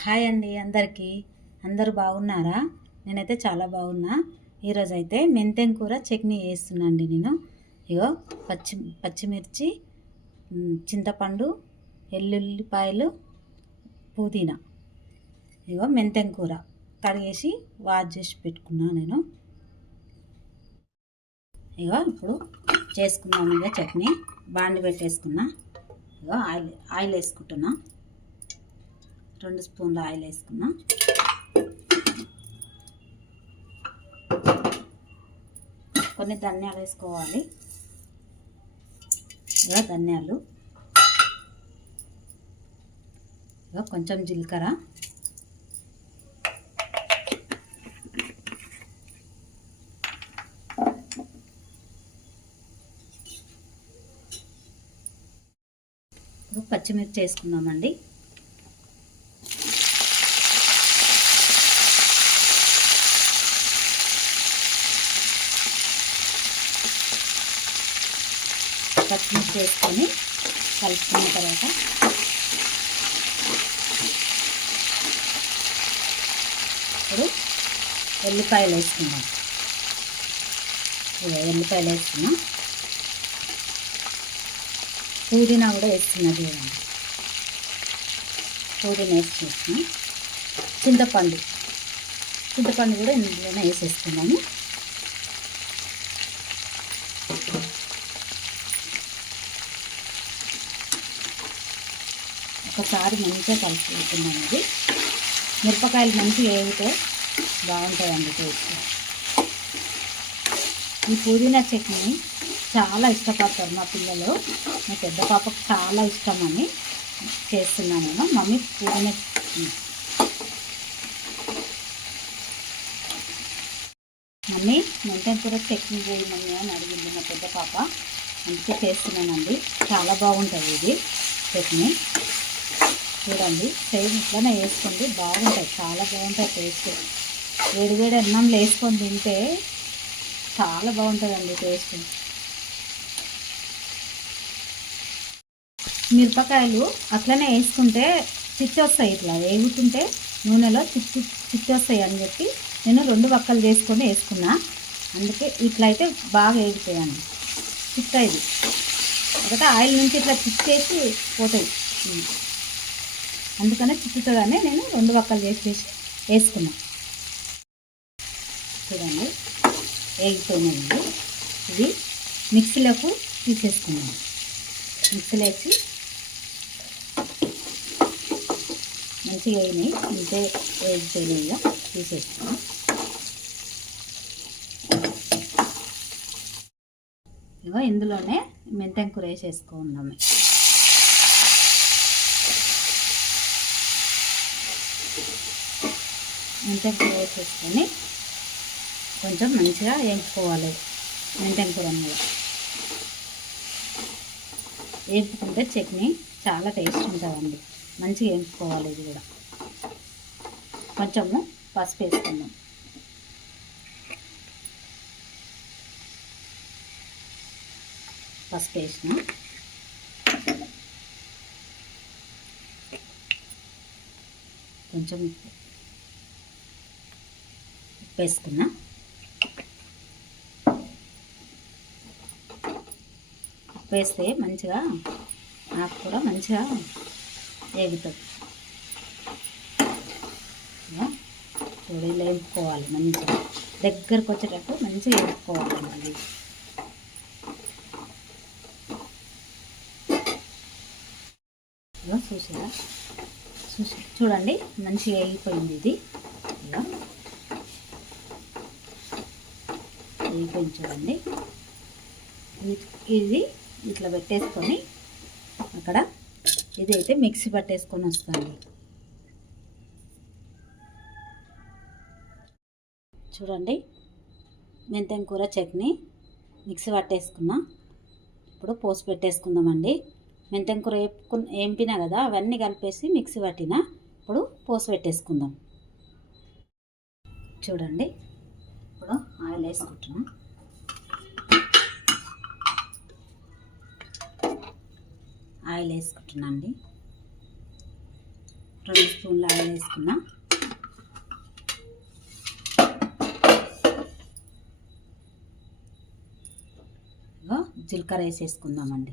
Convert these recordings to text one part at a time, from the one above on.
Hi అండి అందరికీ. అందరూ బాగున్నారా? నేనైతే చాలా బాగున్నా. ఈరోజు అయితే మెంతెం కూర చట్నీ వేస్తున్నాండి నేను. ఇగో పచ్చి పచ్చిమిర్చి చింతపండు ఎల్లుల్లిపాయలు పుదీనా. ఇగో మెంతెం కూర కడిగేసి వాష్ చేసి పెట్టుకున్నా నేను. ఇగో ఇప్పుడు చేసుకుందాం ఇక చట్నీ. బాండి పెట్టేసుకున్నా. ఇగో ఆయిల్ ఆయిల్ వేసుకుంటున్నా. రెండు స్పూన్ల ఆయిల్ వేసుకున్నా కొన్ని ధనియాలు వేసుకోవాలి. ఇలా ధనియాలు. ఇలా కొంచెం జీలకర్ర. పచ్చిమిర్చి వేసుకుందామండి. పచ్చిమిర్చి వేసుకొని కలుపుకున్న తర్వాత ఇప్పుడు ఎల్లిపాయలు వేసుకుందాం. ఎల్లిపాయలు వేసుకున్నాం. పుదీనా కూడా వేస్తున్నా చూడండి. పుదీనా వేసి చూస్తున్నాం చింతపండు. చింతపండు కూడా ఇందులోనే వేసేస్తున్నాము ఒకసారి మంచిగా కలుపుకుంటున్నాం ఇది మిరపకాయలు మంచిగా వేగితే బాగుంటుందండి టేస్ట్. ఈ పుదీనా చట్నీ చాలా ఇష్టపడతారు మా పిల్లలు. మా పెద్ద పాపకు చాలా ఇష్టం అని చేస్తున్నాను నేను. మమ్మీ పుదీనా మమ్మీ మెంటెం కూర చట్నీ చేయి మమ్మీ అని అడిగింది మా పెద్ద పాప. అందుకే చేస్తున్నానండి. చాలా బాగుంటుంది ఇది చట్నీ. చూడండి. సేమ్ ఇట్లనే వేసుకోండి. బాగుంటాయి. చాలా బాగుంటాయి టేస్ట్ వేడి వేడి అన్నంలో వేసుకొని తింటే చాలా బాగుంటుందండి టేస్ట్ మిరపకాయలు అట్లనే వేసుకుంటే చిచ్చి వస్తాయి. ఇట్లా వేగుతుంటే నూనెలో చిచ్చి చిచ్చి వస్తాయి అని చెప్పి నేను రెండు వక్కలు చేసుకొని వేసుకున్నా. అందుకే ఇట్లా అయితే బాగా వేగిపోయాను చిక్క ఇది. ఒకటి ఆయిల్ నుంచి ఇట్లా చిచ్చేసి పోతాయి. అందుకనే చిక్కుతోనే నేను రెండు వక్కలు చేసేసి వేసుకున్నా. చూడండి వేగిపోయినాయి ఇవి మిక్సీలోకి తీసేసుకున్నాను. మిక్సీలో వేసి మంచిగా అయినాయి. ఇంతే వేగిపోయినాయి ఇక తీసేసుకున్నాం ఇగో ఇందులోనే మెంతెం కూర వేసేసుకున్నాము. మెంతెం కూర వేసేసుకొని కొంచెం మంచిగా వేయించుకోవాలి. మెంతెం కూర మీద వేపుకుంటే చట్నీ చాలా టేస్ట్ ఉంటుందండి. మంచిగా వేయించుకోవాలి ఇది కూడా. కొంచెము పసుపు వేసుకుందాం. పసుపు వేసిన. కొంచెం ఉప్పు వేసుకున్నా ఉప్పు వేస్తే మంచిగా నాకు కూడా మంచిగా వేగుతుంది. పొడి వేపుకోవాలి మంచిగా. దగ్గరకు వచ్చేటట్టు మంచిగా వేపుకోవాలి అది చూసారా? చూసి చూడండి మంచిగా వేగిపోయింది ఇది ఇలా వేగిపోయింది ఇది- ఇట్లా పెట్టేసుకొని అక్కడ ఇది అయితే మిక్సీ పట్టేసుకొని వస్తుంది చూడండి మెంతెం కూర చట్నీ మిక్సీ పట్టేసుకున్నా. ఇప్పుడు పోసి పెట్టేసుకుందామండి. మెంతెం కూర వేపుకు వేపినా కదా అవన్నీ కలిపేసి మిక్సీ పట్టిన ఇప్పుడు పోసి పెట్టేసుకుందాం. చూడండి ఇప్పుడు ఆయిల్ వేసుకుంటున్నా. ఆయిల్ వేసుకుంటున్నా అండి. రెండు స్పూన్ల ఆయిల్ వేసుకున్నా. జీలకర్ర వేసేసుకుందామండి.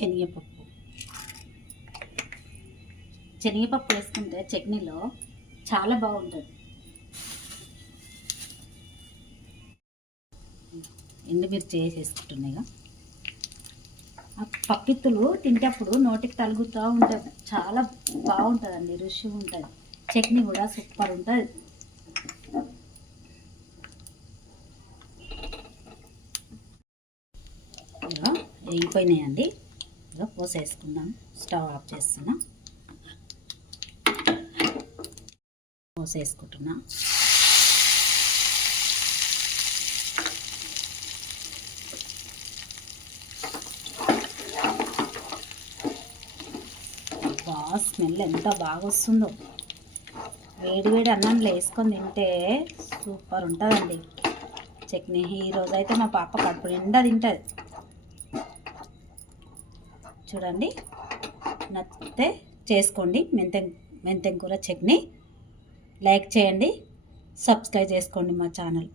శనగపప్పు. శనగపప్పు వేసుకుంటే చట్నీలో చాలా బాగుంటుంది. ఎండుమిర్చి వేసేసుకుంటున్నాయిగా ఆ పప్పిత్తులు తింటప్పుడు నోటికి తలుగుతూ ఉంటుంది. చాలా బాగుంటుందండి రుచి ఉంటుంది. చట్నీ కూడా సూపర్ ఉంటుంది. ఇలా వేగిపోయినాయండి. పోసేసుకుందాం స్టవ్ ఆఫ్ చేస్తున్నా. పోసేసుకుంటున్నా బాగా స్మెల్ ఎంత బాగా వస్తుందో వేడి వేడి అన్నంలో వేసుకొని తింటే సూపర్ ఉంటుందండి. చట్నీ ఈరోజు అయితే మా పాప కడుపు నిండా తింటుంది. చూడండి. నచ్చితే చేసుకోండి. మెంతెం మెంతెం కూర చట్నీ. లైక్ చేయండి. సబ్స్క్రైబ్ చేసుకోండి మా ఛానల్.